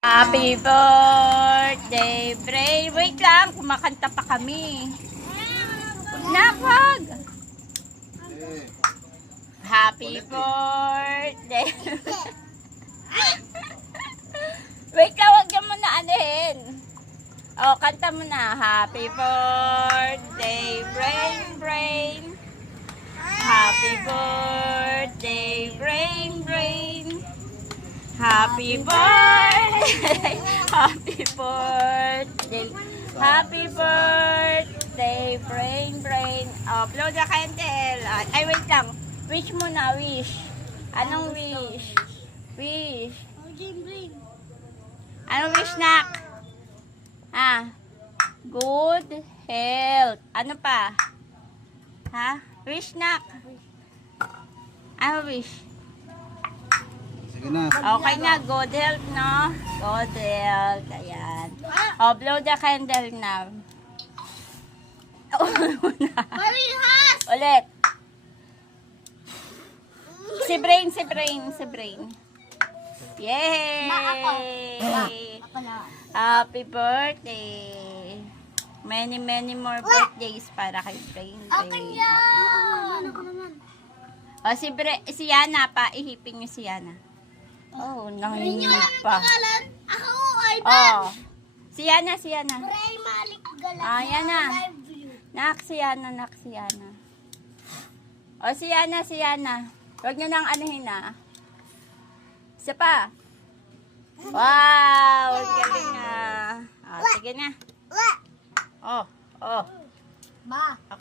Happy birthday, Bray. Wait lang, kumakanta pa kami. Huwag na, wag. Happy birthday. Wait lang, wag niya muna anahin. O, kanta mo na. Happy birthday, Brain, Brain. Happy birthday, Brain, Brain. Happy birthday, happy birthday, happy birthday, Brain, Brain. Oh, blow the candle. Ay, wait lang. Wish mo na, wish. Anong wish? Wish. Anong wish, nak? Ah, good health. Ano pa? Ha? Wish, nak. Ano wish? Sige na. Okay na, good health, no? Good health, ayan. Oh, blow the candle na. Ulit. Si Brain, si Brain, si Brain. Yay! Happy birthday! Many, many more birthdays para kay Brain. Oh, si Yana pa. Ihipin niyo si Yana. Oh, nanginginig pa. Ako ay Oh. Si Yana, si Yana. Bray Malik Galang. Ah, Yana. Live view. Nak, si Yana, nak, si Yana. Oh, si Yana, si Yana. Huwag niyo nang anuhin na. Isa pa. Wow, ang galing ah. Oh, sige na. Oh, oh. Ba. Okay.